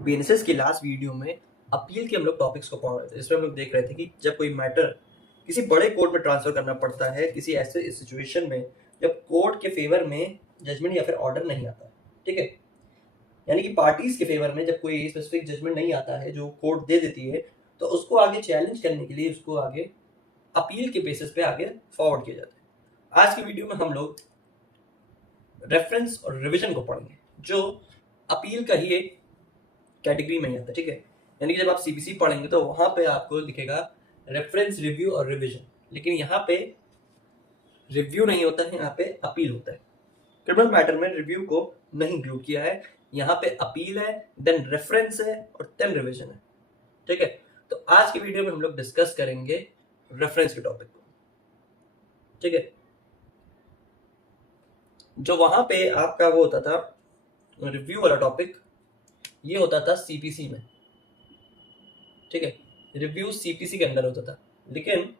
BNSS की last video में appeal के हम लोग टॉपिक्स को पढ़ रहे थे। इसमें हम लोग देख रहे थे कि जब कोई मैटर किसी बड़े कोर्ट में ट्रांसफर करना पड़ता है, किसी ऐसे सिचुएशन में जब कोर्ट के फेवर में जजमेंट या फिर ऑर्डर नहीं आता, ठीक है, यानी कि पार्टीज के फेवर में जब कोई स्पेसिफिक जजमेंट नहीं आता है जो कोर्ट दे देती है, तो उसको आगे चैलेंज करने के लिए उसको आगे अपील के बेसिस पे आगे फॉरवर्ड किया जाता है। आज की वीडियो में हम लोग रेफरेंस और रिविजन को पढ़ेंगे, जो अपील का ही एक कैटेगरी में ही आता है, ठीक है। यानी कि जब आप सीबीसी पढ़ेंगे तो वहां पे आपको दिखेगा रेफरेंस, रिव्यू और रिविजन, लेकिन यहाँ पे रिव्यू नहीं होता है, यहाँ पे अपील होता है। क्रिमिनल मैटर में रिव्यू को नहीं इंक्लूड किया है, यहाँ पे अपील है, देन रेफरेंस है और देन रिविजन है, ठीक है। तो आज की वीडियो में हम लोग डिस्कस करेंगे रेफरेंस के टॉपिक को, ठीक है। जो वहां पे आपका वो होता था रिव्यू वाला टॉपिक, ये होता था सीपीसी में, ठीक है। रिव्यू सीपीसी के अंदर होता था, लेकिन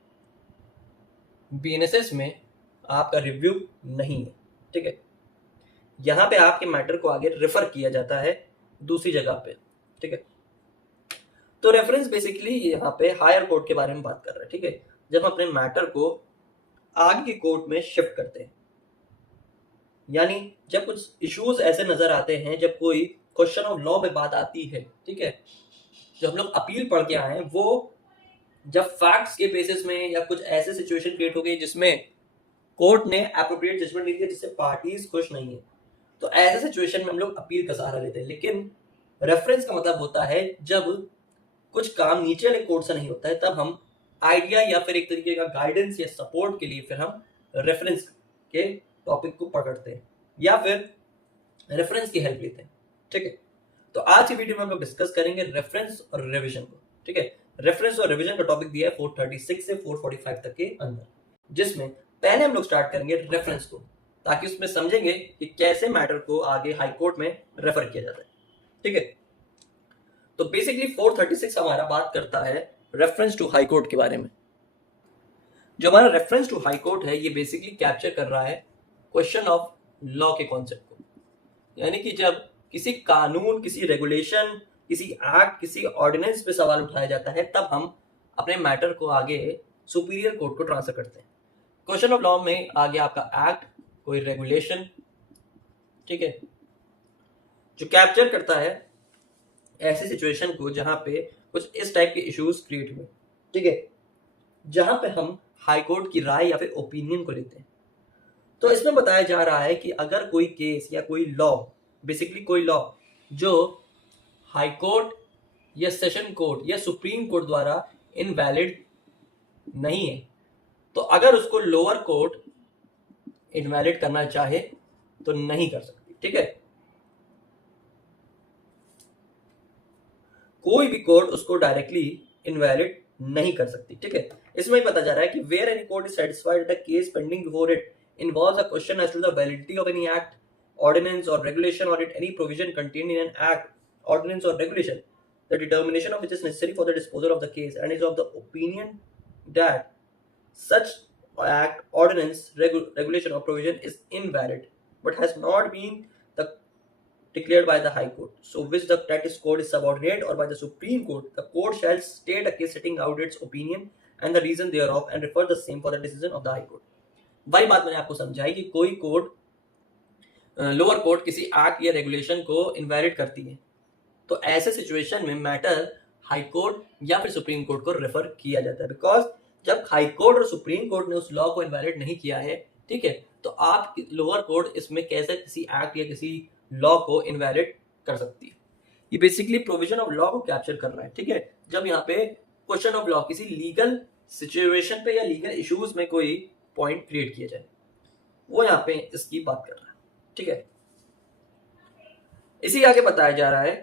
बीएनएसएस में आपका रिव्यू नहीं है, ठीक है। यहां पे आपके मैटर को आगे रेफर किया जाता है दूसरी जगह पे, ठीक है। तो रेफरेंस बेसिकली यहाँ पे हायर कोर्ट के बारे में बात कर रहे हैं, ठीक है। जब हम अपने मैटर को आगे के कोर्ट में शिफ्ट करते हैं, यानी जब कुछ इश्यूज ऐसे नजर आते हैं, जब कोई क्वेश्चन ऑफ लॉ पे बात आती है, ठीक है, जो हम लोग अपील पढ़ के आए हैं, वो जब फैक्ट्स के बेसिस में या कुछ ऐसे सिचुएशन क्रिएट हो गई जिसमें कोर्ट ने एप्रोप्रिएट जजमेंट नहीं दिया, जिससे पार्टीज खुश नहीं है, तो ऐसे सिचुएशन में हम लोग अपील का सहारा लेते हैं। लेकिन रेफरेंस का मतलब होता है जब कुछ काम नीचे वाले कोर्ट से नहीं होता है, तब हम आइडिया या फिर एक तरीके का गाइडेंस या सपोर्ट के लिए फिर हम रेफरेंस के टॉपिक को पकड़ते हैं या फिर रेफरेंस की हेल्प लेते हैं, ठीक है। तो आज की वीडियो में हम लोग डिस्कस करेंगे रेफरेंस और रिविजन को, ठीक है। रेफरेंस और रिविजन का टॉपिक दिया है 436 से 445 तक के अंदर, जिसमें पहले हम लोग स्टार्ट करेंगे रेफरेंस को, ताकि उसमें समझेंगे कि कैसे मैटर को आगे हाई कोर्ट में रेफर किया जाता है, ठीक है। तो बेसिकली 436 हमारा बात करता है रेफरेंस टू हाई कोर्ट के बारे में। जो हमारा रेफरेंस टू हाई कोर्ट है, ये बेसिकली कैप्चर कर रहा है क्वेश्चन ऑफ लॉ के कॉन्सेप्ट को, यानी कि जब किसी कानून, किसी रेगुलेशन, किसी एक्ट, किसी ऑर्डिनेंस पे सवाल उठाया जाता है, तब हम अपने मैटर को आगे सुपीरियर कोर्ट को ट्रांसफर करते हैं। क्वेश्चन ऑफ लॉ में आगे आपका एक्ट, कोई रेगुलेशन, ठीक है, जो कैप्चर करता है ऐसी सिचुएशन को जहां पे कुछ इस टाइप के इश्यूज क्रिएट हुए, ठीक है, जहां पे हम हाई कोर्ट की राय या फिर ओपिनियन को लेते हैं। तो इसमें बताया जा रहा है कि अगर कोई केस या कोई लॉ, बेसिकली कोई लॉ जो हाई कोर्ट या सेशन कोर्ट या सुप्रीम कोर्ट द्वारा इनवैलिड नहीं है, तो अगर उसको लोअर कोर्ट इनवैलिड करना चाहे तो नहीं कर सकती, ठीक है। कोई भी कोर्ट उसको डायरेक्टली इनवैलिड नहीं कर सकती, ठीक है। इसमें पता जा रहा है कि where any court is satisfied the case pending before it involves a question as to the validity of any act, ordinance or regulation or any provision contained in an act, ordinance or regulation, the determination of which is necessary for the disposal of the case, and is of the opinion that such act, ordinance, regulation or provision is invalid but has not been the declared by the High Court, so which the practice court is subordinate, or by the Supreme Court, the court shall state a case setting out its opinion and the reason thereof and refer the same for the decision of the High Court। वही बात मैंने आपको समझाई कि कोई court, lower court किसी act या regulation को इनवैलिड करती है, तो ऐसे सिचुएशन में मैटर हाई कोर्ट या फिर सुप्रीम कोर्ट को रेफर किया जाता है, बिकॉज जब हाई कोर्ट और सुप्रीम कोर्ट ने उस लॉ को इनवैलिड नहीं किया है, ठीक है, तो आप लोअर कोर्ट इसमें कैसे किसी एक्ट या किसी लॉ को इनवैलिड कर सकती है। ये बेसिकली प्रोविजन ऑफ लॉ को कैप्चर कर रहा है, ठीक है। जब यहाँ पे क्वेश्चन ऑफ लॉ किसी लीगल सिचुएशन पे या लीगल इश्यूज में कोई पॉइंट क्रिएट किया जाए, वो यहाँ पे इसकी बात कर रहा है, ठीक है। इसी आगे बताया जा रहा है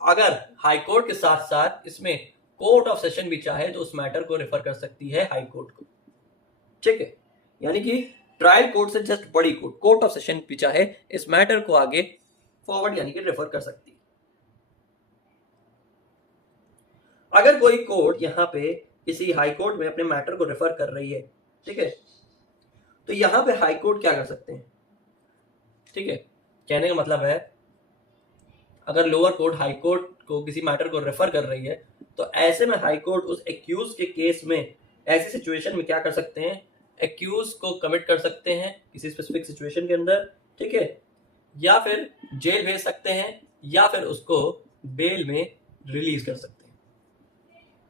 अगर हाई कोर्ट के साथ साथ इसमें कोर्ट ऑफ सेशन भी चाहे तो उस मैटर को रेफर कर सकती है हाई कोर्ट को, ठीक है। यानी कि ट्रायल कोर्ट से जस्ट बड़ी कोर्ट, कोर्ट ऑफ सेशन भी चाहे इस मैटर को आगे फॉरवर्ड यानी कि रेफर कर सकती है। अगर कोई कोर्ट यहाँ पे किसी हाई कोर्ट में अपने मैटर को रेफर कर रही है, ठीक है, तो यहां पे हाई कोर्ट क्या कर सकते हैं, ठीक है। कहने का मतलब है अगर लोअर कोर्ट हाई कोर्ट को किसी मैटर को रेफर कर रही है तो ऐसे में हाई कोर्ट उस एक्यूज के केस में ऐसी सिचुएशन में क्या कर सकते हैं, एक्यूज को कमिट कर सकते हैं किसी स्पेसिफिक सिचुएशन के अंदर, ठीक है, या फिर जेल भेज सकते हैं या फिर उसको बेल में रिलीज कर सकते हैं,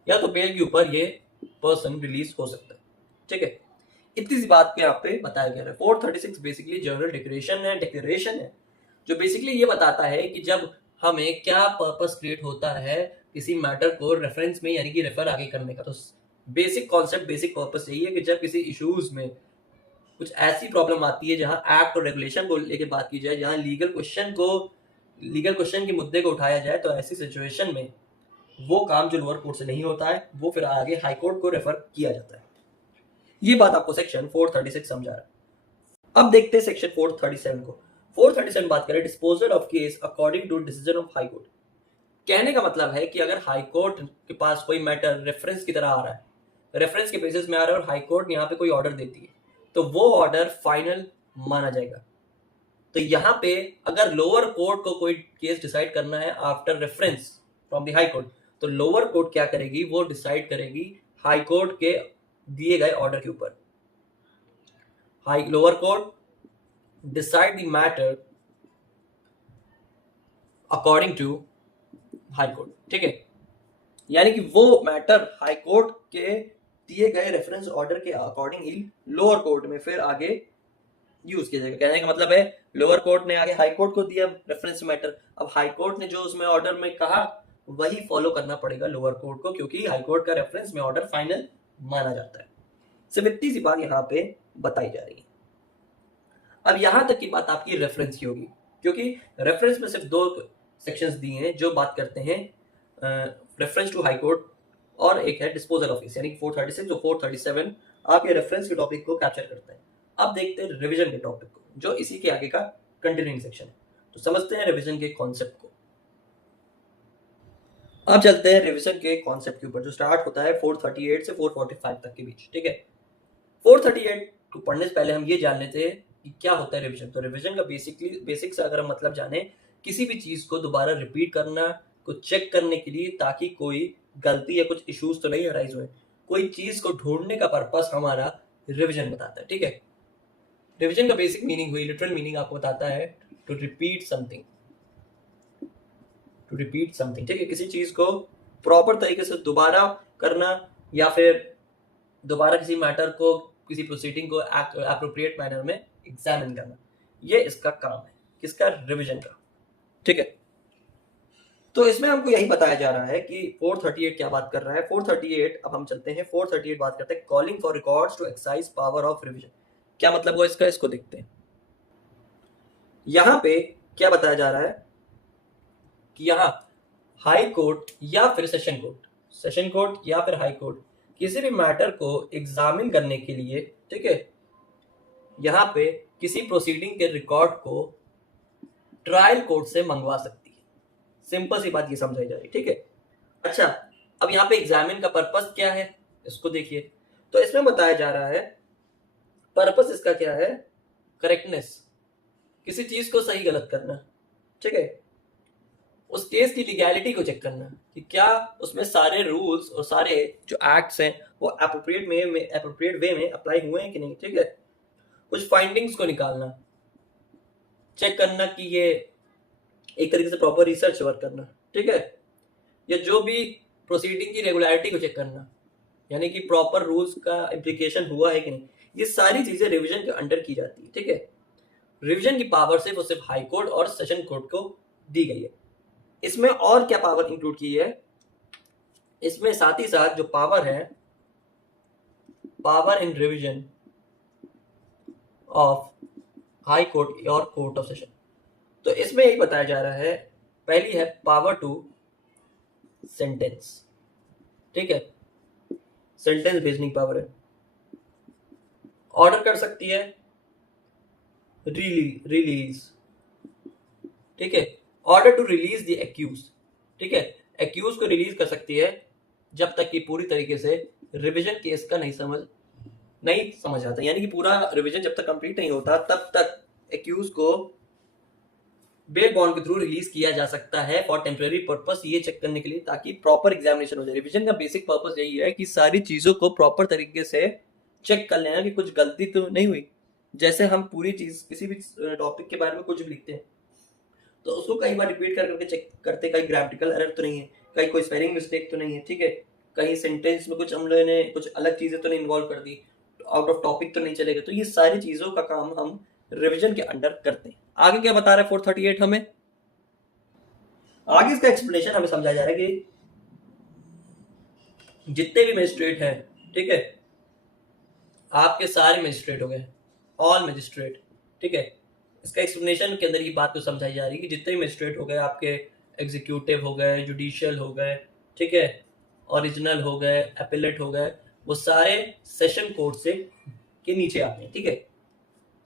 या तो बेल के ऊपर ये पर्सन रिलीज हो सकता है, ठीक है। इतनी सी बात पे यहाँ पे बताया गया है। 436 बेसिकली जनरल डिक्लेरेशन है जो बेसिकली ये बताता है कि जब हमें क्या पर्पस क्रिएट होता है किसी मैटर को रेफरेंस में यानी कि रेफर आगे करने का। तो बेसिक कॉन्सेप्ट बेसिक पर्पस यही है कि जब किसी इश्यूज में कुछ ऐसी प्रॉब्लम आती है जहां एक्ट और रेगुलेशन को लेकर बात की जाए, जहां लीगल क्वेश्चन के मुद्दे को उठाया जाए, तो ऐसी सिचुएशन में वो काम जो लोअर कोर्ट से नहीं होता है वो फिर आगे हाई कोर्ट को रेफर किया जाता है। ये बात आपको सेक्शन 436 समझा रहा है। अब देखते हैं सेक्शन 437 को। 437 बात करें disposal of case according to decision of high court. कहने का मतलब है कि अगर हाई कोर्ट के पास कोई मैटर रेफरेंस की तरह आ रहा है, रेफरेंस के बेसिस में आ रहा है और हाई कोर्ट यहाँ पे कोई ऑर्डर देती है तो वो ऑर्डर फाइनल माना जाएगा। तो यहाँ पे अगर लोअर कोर्ट को कोई केस डिसाइड करना है after reference from the high court, तो लोअर कोर्ट क्या करेगी, वो डिसाइड करेगी हाई कोर्ट के दिए गए ऑर्डर के ऊपर। Lower court decide the matter according to high court, ठीक है। यानी कि वो मैटर हाई कोर्ट के दिए गए रेफरेंस ऑर्डर के अकॉर्डिंग ही लोअर कोर्ट में फिर आगे यूज किया जाएगा। कहने का मतलब है लोअर कोर्ट ने आगे हाई कोर्ट को दिया रेफरेंस मैटर, अब हाई कोर्ट ने जो उसमें ऑर्डर में कहा वही फॉलो करना पड़ेगा लोअर कोर्ट को, क्योंकि हाई कोर्ट का रेफरेंस में ऑर्डर फाइनल माना जाता है। सिर्फ इतनी सी बात यहाँ पे बताई जा रही है। अब यहां तक की बात आपकी रेफरेंस की होगी, क्योंकि रेफरेंस में सिर्फ दो सेक्शंस दिए हैं जो बात करते हैं रेफरेंस टू हाई कोर्ट, और एक है डिस्पोजल ऑफ केस, यानी 436 और 437 आपके रेफरेंस के टॉपिक को कैप्चर करते हैं। अब देखते हैं रिवीजन के टॉपिक को जो इसी के आगे का कंटिन्यूइंग सेक्शन है। तो समझते हैं रिवीजन के कॉन्सेप्ट को। अब चलते हैं रिवीजन के कॉन्सेप्ट के ऊपर जो स्टार्ट होता है 438 से 445 तक के बीच, ठीक है। 438 को पढ़ने से पहले हम ये जान लेते हैं कि क्या होता है रिवीजन। तो रिवीजन का बेसिक से अगर हम मतलब जाने, किसी भी चीज को दोबारा रिपीट करना, कुछ चेक करने के लिए ताकि कोई गलती या कुछ इश्यूज तो नहीं अराइज हुए, कोई चीज को ढूंढने का पर्पस हमारा रिवीजन बताता है, ठीक है। रिवीजन का बेसिक मीनिंग हुई, लिटरल मीनिंग आपको बताता है टू रिपीट समथिंग, ठीक है। किसी चीज को प्रॉपर तरीके से दोबारा करना या फिर दोबारा किसी मैटर को, किसी प्रोसीडिंग को एप्रोप्रिएट मैनर में एग्जामिन करना, ये इसका काम है, किसका, रिवीजन का, ठीक है। तो इसमें हमको यही बताया जा रहा है कि 438 क्या बात कर रहा है। 438 अब हम चलते हैं 438 बात करते हैं calling for records to exercise power of revision. क्या मतलब हुआ इसका, इसको देखते हैं। यहां पे क्या बताया जा रहा है कि यहां हाई कोर्ट या फिर सेशन कोर्ट या फिर हाई कोर्ट किसी भी मैटर को एग्जामिन करने के लिए, ठीक है, यहां पे किसी प्रोसीडिंग के रिकॉर्ड को ट्रायल कोर्ट से मंगवा सकती है। सिंपल सी बात ये समझाई जा रही, ठीक है। अच्छा, अब यहाँ पे एग्जामिन का पर्पस क्या है इसको देखिए। तो इसमें बताया जा रहा है पर्पस इसका क्या है, करेक्टनेस, किसी चीज को सही गलत करना, ठीक है। उस केस की लीगैलिटी को चेक करना कि क्या उसमें सारे रूल्स और सारे जो एक्ट्स हैं वो एप्रोप्रिएट वे में अप्लाई हुए हैं कि नहीं, ठीक है। कुछ फाइंडिंग्स को निकालना, चेक करना कि ये एक तरीके से प्रॉपर रिसर्च वर्क करना, ठीक है। या जो भी प्रोसीडिंग की रेगुलरिटी को चेक करना, यानी कि प्रॉपर रूल्स का इम्प्लीकेशन हुआ है कि नहीं, ये सारी चीजें रिवीजन के अंडर की जाती है, ठीक है। रिवीजन की पावर सिर्फ हाई कोर्ट और सेशन कोर्ट को दी गई है। इसमें और क्या पावर इंक्लूड की है, इसमें साथ ही साथ जो पावर है, power in revision of high court और कोर्ट ऑफ सेशन। तो इसमें एक बताया जा रहा है, पहली है पावर टू सेंटेंस, ठीक है, सेंटेंस भेजने की पावर है। ऑर्डर कर सकती है रिलीज, ठीक है, order to release the accused, ठीक है, एक्यूज को रिलीज कर सकती है जब तक कि पूरी तरीके से रिवीजन केस का नहीं समझ आता, यानी कि पूरा रिवीजन जब तक कंप्लीट नहीं होता तब तक एक्यूज को बेल बॉन्ड के थ्रू रिलीज किया जा सकता है फॉर टेम्पररी पर्पस, ये चेक करने के लिए ताकि प्रॉपर एग्जामिनेशन हो जाए। रिवीजन का बेसिक पर्पस यही है कि सारी चीजों को प्रॉपर तरीके से चेक कर लेना कि कुछ गलती तो नहीं हुई। जैसे हम पूरी चीज किसी भी टॉपिक के बारे में कुछ भी लिखते हैं तो उसको कई बार रिपीट कर करके चेक करते, कहीं ग्रामेटिकल एरर तो नहीं है, कहीं कोई स्पेलिंग मिस्टेक तो नहीं है, ठीक है, कहीं सेंटेंस में कुछ हम लोगों ने कुछ अलग चीजें तो नहीं इन्वॉल्व कर दी, आउट ऑफ टॉपिक तो नहीं चलेगा। तो ये सारी चीजों का काम हम रिवीजन के अंडर करते हैं। आगे क्या बता रहा है 438 हमें, आगे इसका एक्सप्लेनेशन हमें समझाया जा रहा है कि जितने भी मजिस्ट्रेट हैं, ठीक है, आपके सारे मजिस्ट्रेट हो गए, ऑल मजिस्ट्रेट, ठीक है, इसका एक्सप्लेनेशन के अंदर ये बात को समझाई जा रही है कि जितने भी मजिस्ट्रेट हो गए, आपके एग्जीक्यूटिव हो गए, जुडिशियल हो गए, ठीक है, ओरिजिनल हो गए, एपिलेट हो गए, वो सारे सेशन कोर्ट से के नीचे आते हैं, ठीक है,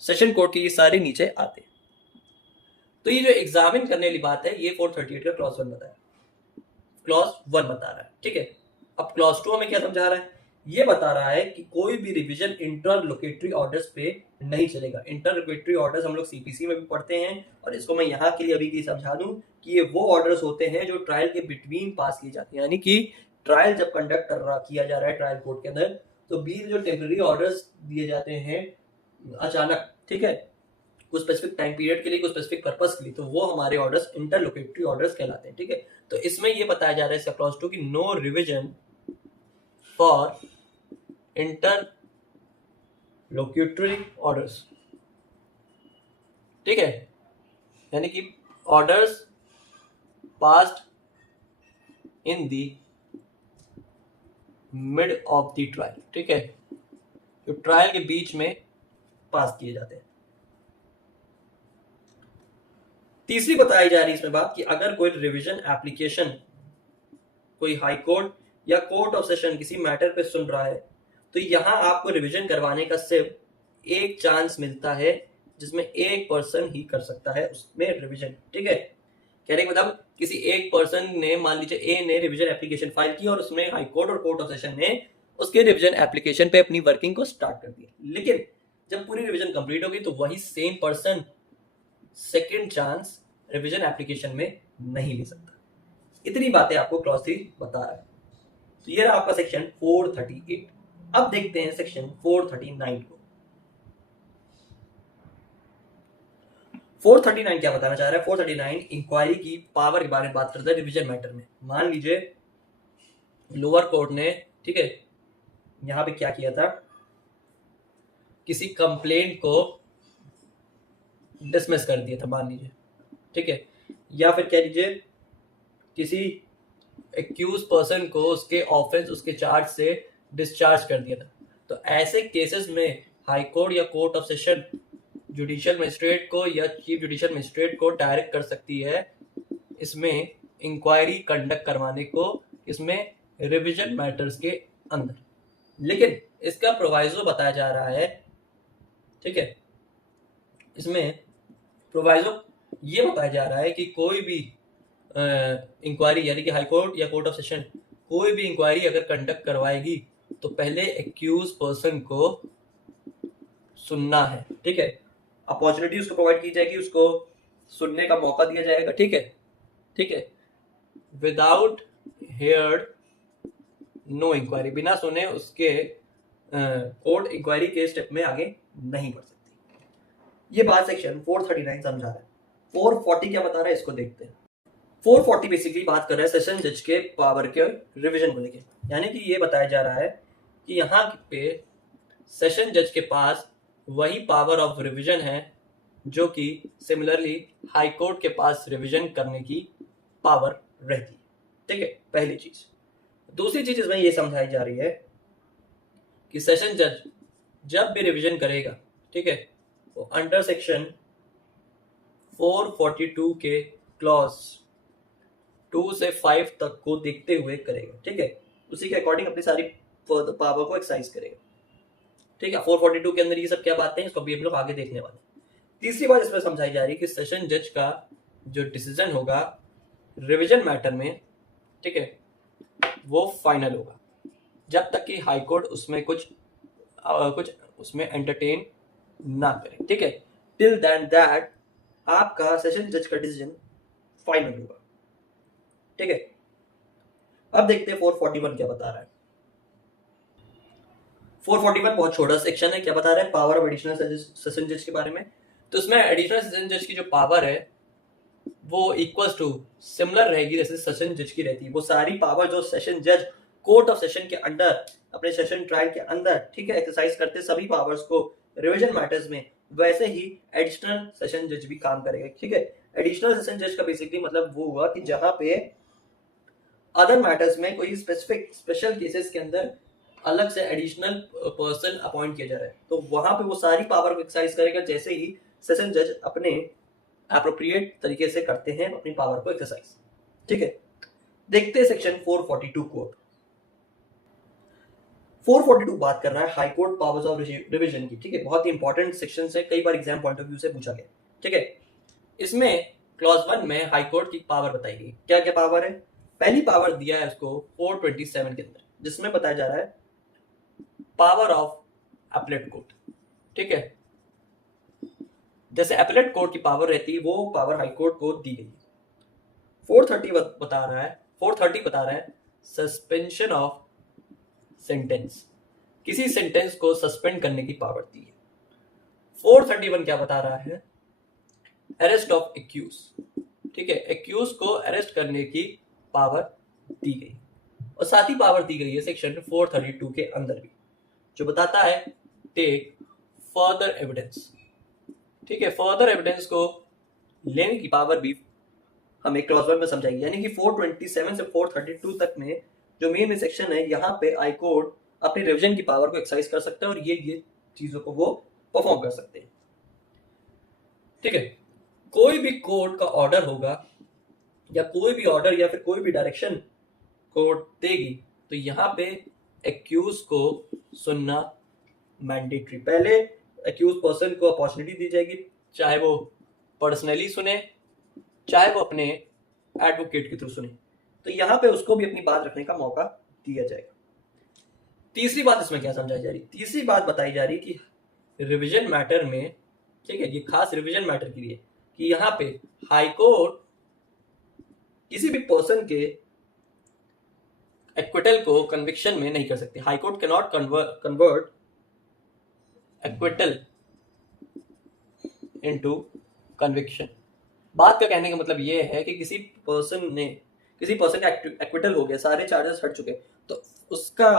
सेशन कोर्ट के ये सारे नीचे आते हैं। तो ये जो एग्जामिन करने वाली बात है ये 438 का क्लॉज 1 बताया, क्लॉज 1 बता रहा है, ठीक है। अब क्लॉज 2 हमें क्या समझा रहा है, ये बता रहा है कि कोई भी रिवीजन इंटरलोकेटरी ऑर्डर्स पे नहीं चलेगा। इंटरलोकेटरी ऑर्डर्स हम लोग सीपीसी में भी पढ़ते हैं, और इसको मैं यहाँ के लिए अभी की समझा दूं कि ये वो ऑर्डर्स होते हैं जो ट्रायल के बिटवीन पास किए जाते हैं, यानी कि ट्रायल जब कंडक्ट किया जा रहा है ट्रायल कोर्ट के अंदर, तो बीच जो टेम्पररी ऑर्डर्स दिए जाते हैं अचानक, ठीक है, कुछ स्पेसिफिक टाइम पीरियड के लिए, कुछ स्पेसिफिक पर्पस के लिए, तो वो हमारे ऑर्डर्स इंटरलोकेटरी ऑर्डर्स कहलाते हैं, ठीक है। तो इसमें ये बताया जा रहा है इसका क्लॉज 2 कि नो रिवीजन फॉर इंटरलोक्यूटरी ऑर्डर्स, ठीक है, यानी कि orders passed in the mid of the trial, ठीक है, जो ट्रायल के बीच में पास किए जाते हैं। तीसरी बताई जा रही है इसमें बात कि अगर कोई रिवीजन एप्लीकेशन कोई हाई कोर्ट या कोर्ट ऑफ सेशन किसी मैटर पे सुन रहा है, तो यहां आपको रिवीजन करवाने का सिर्फ एक चांस मिलता है, जिसमें एक पर्सन ही कर सकता है उसमें रिवीजन, ठीक है। कहने का मतलब किसी एक पर्सन ने, मान लीजिए ए ने रिवीजन एप्लीकेशन फाइल की और उसमें हाई कोर्ट और कोर्ट ऑफ सेशन ने उसके रिवीजन एप्लीकेशन पे अपनी वर्किंग को स्टार्ट कर दिया, लेकिन जब पूरी रिवीजन कंप्लीट होगी तो वही same person second chance revision application में नहीं ले सकता। इतनी बातें आपको क्लॉज 3 बता रहा है। तो ये रहा आपका सेक्शन 438। अब देखते हैं सेक्शन 439 को। 439 क्या बताना चाह रहा है, 439 इंक्वायरी की पावर के बारे में बात करता है रिवीजन मैटर में। मान लीजिए लोअर कोर्ट ने, ठीक है, यहां पे क्या किया था, किसी कंप्लेंट को डिसमिस कर दिया था मान लीजिए, ठीक है, या फिर कह लीजिए किसी एक्यूज पर्सन को उसके ऑफेंस, उसके चार्ज से डिस्चार्ज कर दिया था। तो ऐसे केसेस में हाई कोर्ट या court of session judicial magistrate को या चीफ जुडिशियल मजिस्ट्रेट को डायरेक्ट कर सकती है इसमें इंक्वायरी कंडक्ट करवाने को, इसमें रिवीजन मैटर्स के अंदर। लेकिन इसका प्रोवाइजो बताया जा रहा है, ठीक है, इसमें प्रोवाइजो ये बताया जा रहा है कि कोई भी इंक्वायरी, यानी कि हाई कोर्ट या कोर्ट ऑफ सेशन कोई भी इंक्वायरी अगर कंडक्ट करवाएगी तो पहले एक्यूज पर्सन को सुनना है, ठीक है, अपॉर्चुनिटी उसको प्रोवाइड की जाएगी, उसको सुनने का मौका दिया जाएगा, ठीक है, ठीक है, विदाउट हेयर्ड नो इंक्वायरी, बिना सुने उसके कोर्ट इंक्वायरी के स्टेप में आगे नहीं बढ़ सकती। ये बात सेक्शन 439 समझा रहा है। 440 क्या बता रहा है इसको देखते हैं। 440 बेसिकली बात कर रहा है सेशन जज के पावर के रिवीजन को लेके, यानी कि ये बताया जा रहा है कि यहाँ पे सेशन जज के पास वही पावर ऑफ रिवीजन है जो कि सिमिलरली हाई कोर्ट के पास रिवीजन करने की पावर रहती है, ठीक है, पहली चीज। दूसरी चीज इसमें ये समझाई जा रही है कि सेशन जज जब भी रिवीजन करेगा, ठीक है, वो अंडर सेक्शन 442 के क्लॉज 2 से 5 तक को देखते हुए करेगा, ठीक है, उसी के अकॉर्डिंग अपनी सारी पावर को एक्सरसाइज करेगा, ठीक है। 442 के अंदर ये सब क्या बातें हैं इसको भी हम लोग आगे देखने वाले। तीसरी बात इसमें समझाई जा रही है कि सेशन जज का जो डिसीजन होगा रिवीजन मैटर में, ठीक है, वो फाइनल होगा जब तक कि हाई कोर्ट उसमें कुछ उसमें एंटरटेन ना करे, ठीक है। टिल देन दैट आपका सेशन जज का डिसीजन फाइनल होगा। ठीक है, अब देखते हैं 441 क्या बता रहा है। 441 बहुत छोटा सेक्शन है। क्या बता रहा है? पावर ऑफ एडिशनल सेशन जज के बारे में। तो इसमें एडिशनल सेशन जज की जो पावर है वो इक्वल टू सिमिलर रहेगी जैसे सेशन जज की रहती है। वो सारी पावर जो सेशन जज कोर्ट ऑफ सेशन के अंडर अपने सेशन ट्रायल के अंदर, ठीक है, एक्सरसाइज करते सभी पावर्स को रिवीजन मैटर्स में, वैसे ही एडिशनल सेशन जज भी काम करेगा। ठीक है, एडिशनल सेशन जज का बेसिकली मतलब वो हुआ कि जहां पे अदर मैटर्स में कोई स्पेसिफिक स्पेशल केसेस के अंदर अलग से एडिशनल पर्सन अपॉइंट किया जा रहा है, तो वहां पे वो सारी पावर को एक्सरसाइज करेगा जैसे ही सेशन जज अपने एप्रोप्रिएट तरीके से करते हैं अपनी पावर को एक्सरसाइज। ठीक है, देखते हैं सेक्शन 442 कोड। 442 बात कर रहा है high court powers of revision की। ठीक है, बहुत ही इंपॉर्टेंट सेक्शन है, कई बार एग्जाम पॉइंट ऑफ व्यू से पूछा गया। ठीक है, इसमें क्लॉज 1 में हाई कोर्ट की पावर बताई गई। क्या क्या पावर है? पहली पावर दिया है उसको 427 के अंदर, जिसमें बताया जा रहा है पावर ऑफ अपीलेट कोर्ट। ठीक है, जैसे अपीलेट कोर्ट की पावर रहती है वो पावर हाई कोर्ट को दी गई। 430 बता रहा है सस्पेंशन ऑफ सेंटेंस, किसी सेंटेंस को सस्पेंड करने की पावर दी है। 431 क्या बता रहा है? Arrest of accused. ठीक है, एक्यूज को अरेस्ट करने की पावर दी गई, और साथ ही पावर दी गई है सेक्शन 432 के अंदर भी, जो बताता है टेक फर्दर एविडेंस। ठीक है, फर्दर एविडेंस को लेने की पावर भी हमें क्लॉज 1 में समझाएगी। यानी कि 427 से 432 तक में जो मेन सेक्शन है, यहाँ पे हाई कोर्ट अपनी रिवीजन की पावर को एक्सरसाइज कर सकते हैं और ये चीजों को वो परफॉर्म कर सकते हैं। ठीक है, कोई भी कोर्ट का ऑर्डर होगा या कोई भी ऑर्डर या फिर कोई भी डायरेक्शन कोर्ट देगी, तो यहाँ पे एक्यूज को सुनना मैंडेटरी। पहले एक्यूज पर्सन को अपॉर्चुनिटी दी जाएगी, चाहे वो पर्सनली सुने चाहे वो अपने एडवोकेट के थ्रू सुने, तो यहाँ पे उसको भी अपनी बात रखने का मौका दिया जाएगा। तीसरी बात इसमें क्या समझाई जा रही? तीसरी बात बताई जा रही कि रिवीजन मैटर में, ठीक है, ये खास रिवीजन मैटर के लिए, कि यहाँ पे हाई कोर्ट किसी भी पर्सन के एक्विटल को कन्विक्शन में नहीं कर सकती। High court can not convert acquittal into conviction. बात का कहने का मतलब ये है कि किसी पर्सन का एक्विटल हो गया, सारे चार्जेस हट चुके, तो उसका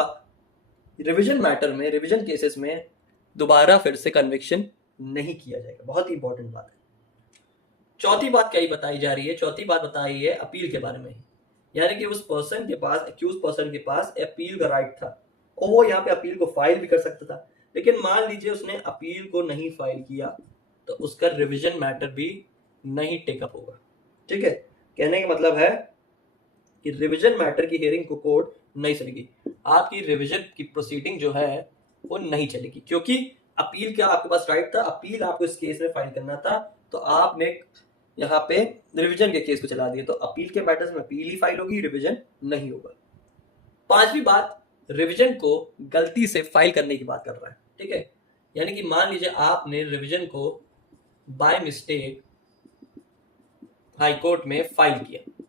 रिवीजन मैटर में, रिवीजन केसेस में दोबारा फिर से कन्विक्शन नहीं किया जाएगा। बहुत ही इंपॉर्टेंट बात है। चौथी बात क्या बताई जा रही है? चौथी बात बताई है अपील के बारे में। यानी कि उस पर्सन के पास, एक्यूज पर्सन के पास अपील का राइट था और वो यहाँ पे अपील को फाइल भी कर सकता था, लेकिन मान लीजिए उसने अपील को नहीं फाइल किया तो उसका रिवीजन मैटर भी नहीं टेकअप होगा। ठीक है, कहने का मतलब है कि रिवीजन मैटर की हियरिंग को कोर्ट नहीं चलेगी, आपकी रिवीजन की प्रोसीडिंग जो है वो नहीं चलेगी, क्योंकि अपील का आपके पास राइट था, अपील आपको इस केस में फाइल करना था, तो आपने यहाँ पे रिवीजन के केस को चला दिया, तो अपील के मैटर्स में अपील ही फाइल होगी, रिवीजन नहीं होगा। पांचवी बात, रिवीजन को गलती से फाइल करने की बात कर रहा है। ठीक है, यानी कि मान लीजिए आपने रिवीजन को बाय मिस्टेक हाई कोर्ट में फाइल किया।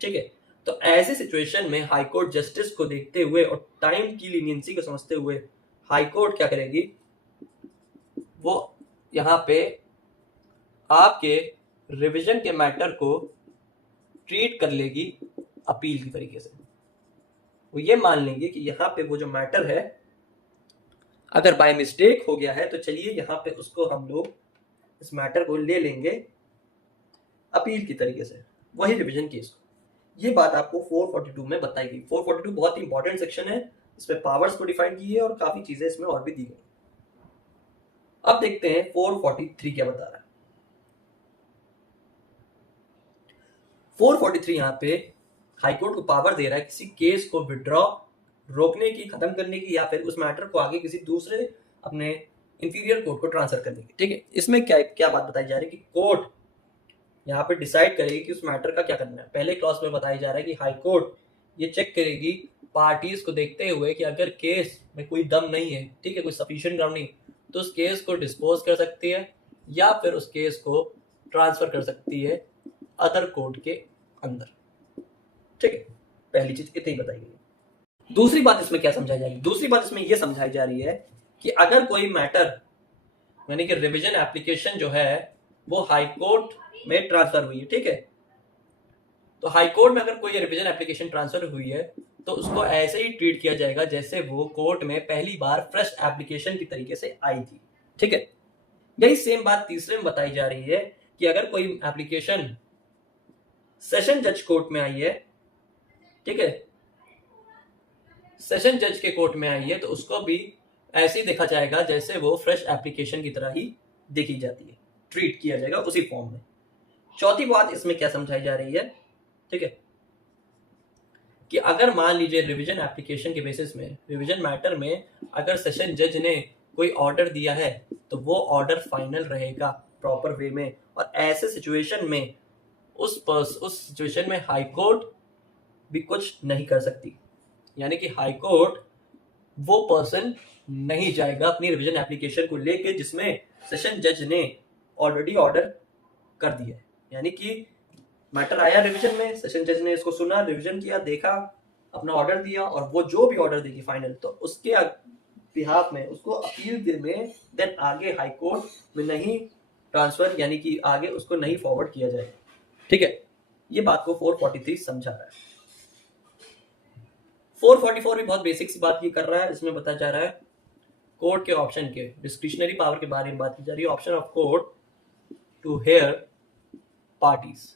ठीक है, तो ऐसे सिचुएशन में हाई कोर्ट जस्टिस को देखते हुए और टाइम की लीनियंसी को समझते हुए हाई कोर्ट क्या करेगी, वो यहाँ पे आपके रिवीजन के मैटर को ट्रीट कर लेगी अपील की तरीके से। वो ये मान लेंगे कि यहाँ पे वो जो मैटर है अगर बाय मिस्टेक हो गया है तो चलिए यहाँ पे उसको हम लोग इस मैटर को ले लेंगे अपील की तरीके से, वही रिवीजन केस को। ये बात आपको 442 में बताई गई। 442 बहुत ही इंपॉर्टेंट सेक्शन है, इसमें पावर्स को डिफाइन की है और काफी चीजें इसमें और भी दी गई। अब देखते हैं 443 क्या बता रहा है। 443 यहाँ पे हाईकोर्ट को पावर दे रहा है किसी केस को विड्रॉ, रोकने की, खत्म करने की, या फिर उस मैटर को आगे किसी दूसरे अपने इंफीरियर कोर्ट को ट्रांसफर करने की। ठीक है, इसमें क्या बात बताई जा रही है कि कोर्ट यहाँ पे डिसाइड करेगी कि उस मैटर का क्या करना है। पहले क्लॉज में बताया जा रहा है कि हाई कोर्ट ये चेक करेगी पार्टीज को देखते हुए कि अगर केस में कोई दम नहीं है, ठीक है, कोई सफिशिएंट ग्राउंड नहीं, तो उस केस को डिस्पोज कर सकती है या फिर उस केस को ट्रांसफर कर सकती है अदर कोर्ट के अंदर। ठीक है, पहली चीज इतनी बताई गई। दूसरी बात इसमें क्या समझाई जा रही है? दूसरी बात इसमें यह समझाई जा रही है कि अगर कोई मैटर यानी कि रिवीजन एप्लीकेशन जो है वो हाई कोर्ट में ट्रांसफर हुई है, ठीक है, तो हाई कोर्ट में अगर कोई रिवीजन एप्लीकेशन ट्रांसफर हुई है तो उसको ऐसे ही ट्रीट किया जाएगा जैसे वो कोर्ट में पहली बार फ्रेश एप्लीकेशन की तरीके से आई थी। ठीक है, यही सेम बात तीसरे में बताई जा रही है कि अगर कोई एप्लीकेशन सेशन जज कोर्ट में आई है, ठीक है, सेशन जज के कोर्ट में आई है, तो उसको भी ऐसे ही देखा जाएगा जैसे वो फ्रेश एप्लीकेशन की तरह ही देखी जाती है, ट्रीट किया जाएगा उसी फॉर्म में। चौथी बात इसमें क्या समझाई जा रही है, ठीक है, कि अगर मान लीजिए रिवीजन एप्लीकेशन के बेसिस में, रिवीजन मैटर में अगर सेशन जज ने कोई ऑर्डर दिया है तो वो ऑर्डर फाइनल रहेगा प्रॉपर वे में, और ऐसे सिचुएशन में उस सिचुएशन में हाई कोर्ट भी कुछ नहीं कर सकती। यानी कि हाई कोर्ट वो पर्सन नहीं जाएगा अपनी रिवीजन एप्लीकेशन को लेके जिसमें सेशन जज ने ऑलरेडी ऑर्डर कर दिया है। यानी कि मैटर आया रिवीजन में, सेशन जज ने इसको सुना, रिवीजन किया, देखा, अपना ऑर्डर दिया, और वो जो भी ऑर्डर देगी फाइनल, तो उसके बिहाफ में उसको अपील में देन आगे हाई कोर्ट में नहीं ट्रांसफर, यानी कि आगे उसको नहीं फॉरवर्ड किया जाएगा। ठीक है, ये बात को 443 समझा रहा है। 444 भी बहुत बेसिक सी बात ये कर रहा है। इसमें बताया जा रहा है कोर्ट के ऑप्शन के डिस्क्रिशनरी पावर के बारे में बात की जा रही है। Option of court to hear parties.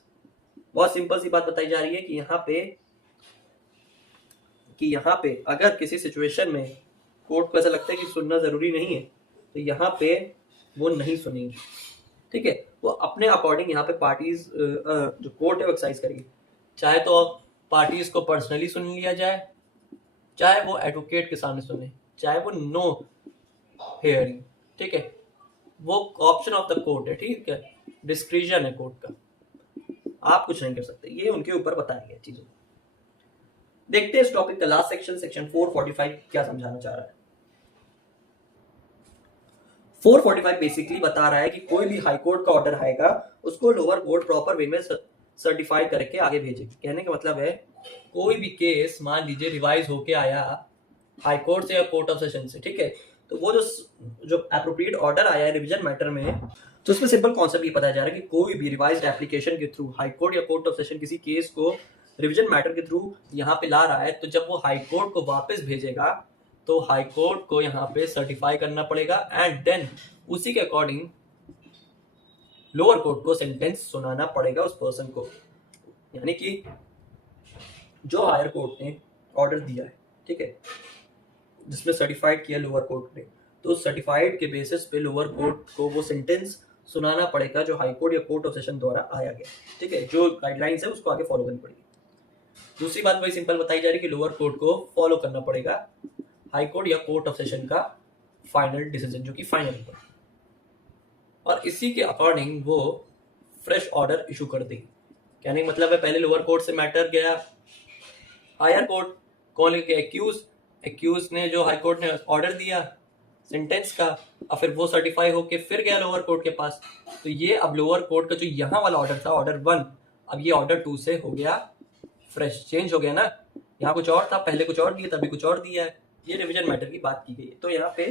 बहुत सिंपल सी बात बताई जा रही है कि यहाँ पे अगर किसी सिचुएशन में कोर्ट को ऐसा लगता है कि सुनना जरूरी नहीं है तो यहाँ पे वो नहीं सुनेंगी। ठीक है, वो अपने अकॉर्डिंग यहाँ पे पार्टीज जो कोर्ट है वो एक्सरसाइज करेगी। चाहे तो पार्टीज को पर्सनली सुन लिया जाए, चाहे वो एडवोकेट के सामने सुने, चाहे वो नो हेयरिंग। ठीक है, वो ऑप्शन ऑफ द कोर्ट है। ठीक है, डिस्क्रिशन है कोर्ट का, आप कुछ नहीं कर सकते, ये उनके ऊपर बताया गया चीजें। देखते हैं इस टॉपिक का लास्ट सेक्शन, सेक्शन 445 क्या समझाना चाह रहा है। 445 बेसिकली बता रहा है कि कोई भी हाई कोर्ट का ऑर्डर आएगा उसको लोअर कोर्ट प्रॉपर वे में सर्टिफाई करके आगे भेजेगी। कहने का मतलब है कोई भी केस मान लीजिए रिवाइज होके आया हाई कोर्ट से या कोर्ट ऑफ सेशन से, ठीक है, तो वो जो एप्रोप्रिएट ऑर्डर आया है रिवीजन मैटर में, तो उसमें सिंपल कॉन्सेप्ट ये बताया जा रहा है कि कोई भी रिवाइज्ड एप्लीकेशन के थ्रू हाई कोर्ट या कोर्ट ऑफ सेशन किसी केस को रिवीजन मैटर के थ्रू यहाँ पे ला रहा है, तो जब वो हाई कोर्ट को वापस भेजेगा तो हाई कोर्ट को यहाँ पे सर्टिफाई करना पड़ेगा एंड देन उसी के अकॉर्डिंग लोअर कोर्ट को सेंटेंस सुनाना पड़ेगा उस पर्सन को। यानी कि जो हायर कोर्ट ने ऑर्डर दिया है, ठीक है, जिसमें सर्टिफाइड किया लोअर कोर्ट ने, तो सर्टिफाइड के बेसिस पे लोअर कोर्ट को वो सेंटेंस सुनाना पड़ेगा जो हाई कोर्ट या कोर्ट ऑफ सेशन द्वारा आया गया। ठीक है, जो गाइडलाइंस है उसको आगे फॉलो करनी पड़ेगी। दूसरी बात वही सिंपल बताई जा रही है कि लोअर कोर्ट को फॉलो करना पड़ेगा हाई कोर्ट या कोर्ट ऑफ सेशन का फाइनल डिसीजन, जो कि फाइनल होगा, और इसी के अकॉर्डिंग वो फ्रेश ऑर्डर इशू कर देगी। कहने का मतलब है पहले लोअर कोर्ट से मैटर गया हायर कोर्ट, कौन लेके एक्यूज ने जो हाई कोर्ट ने ऑर्डर दिया सेंटेंस का, और फिर वो सर्टिफाई होके फिर गया लोअर कोर्ट के पास, तो ये अब लोअर कोर्ट का जो यहाँ वाला ऑर्डर था ऑर्डर 1, अब ये ऑर्डर 2 से हो गया फ्रेश, चेंज हो गया ना। यहाँ कुछ और था, पहले कुछ और दिया, तभी कुछ और दिया है, ये रिवीजन मैटर की बात की गई है, तो यहाँ पे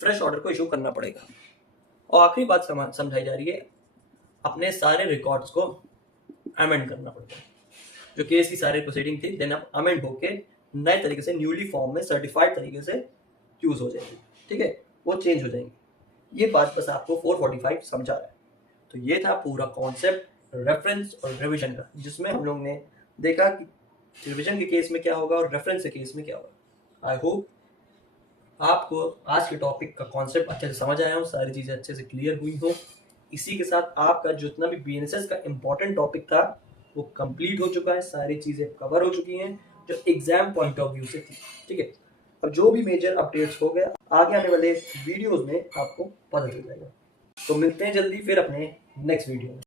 फ्रेश ऑर्डर को इशू करना पड़ेगा। और आखिरी बात समझाई जा रही है अपने सारे रिकॉर्ड्स को अमेंड करना पड़ेगा। जो केस की सारी प्रोसीडिंग थी देन अब अमेंड होके नए तरीके से न्यूली फॉर्म में सर्टिफाइड तरीके से यूज हो जाएगी। ठीक है, वो चेंज हो जाएंगी। ये बात बस आपको 445 समझा रहा है। तो ये था पूरा कॉन्सेप्ट रेफरेंस और रिवीजन का, जिसमें हम लोग ने देखा कि रिवीजन के केस में क्या होगा और रेफरेंस के केस में क्या होगा। आई होप आपको आज के टॉपिक का कॉन्सेप्ट अच्छे से समझ आया हो, सारी चीज़ें अच्छे से क्लियर हुई हो। इसी के साथ आपका जितना भी बीएनएसएस का इम्पोर्टेंट टॉपिक था वो कंप्लीट हो चुका है, सारी चीज़ें कवर हो चुकी हैं जो एग्जाम पॉइंट ऑफ व्यू से थी। ठीक है, अब जो भी मेजर अपडेट्स हो गए आगे आने वाले वीडियोस में आपको पता चल जाएगा। तो मिलते हैं जल्दी फिर अपने नेक्स्ट वीडियो में।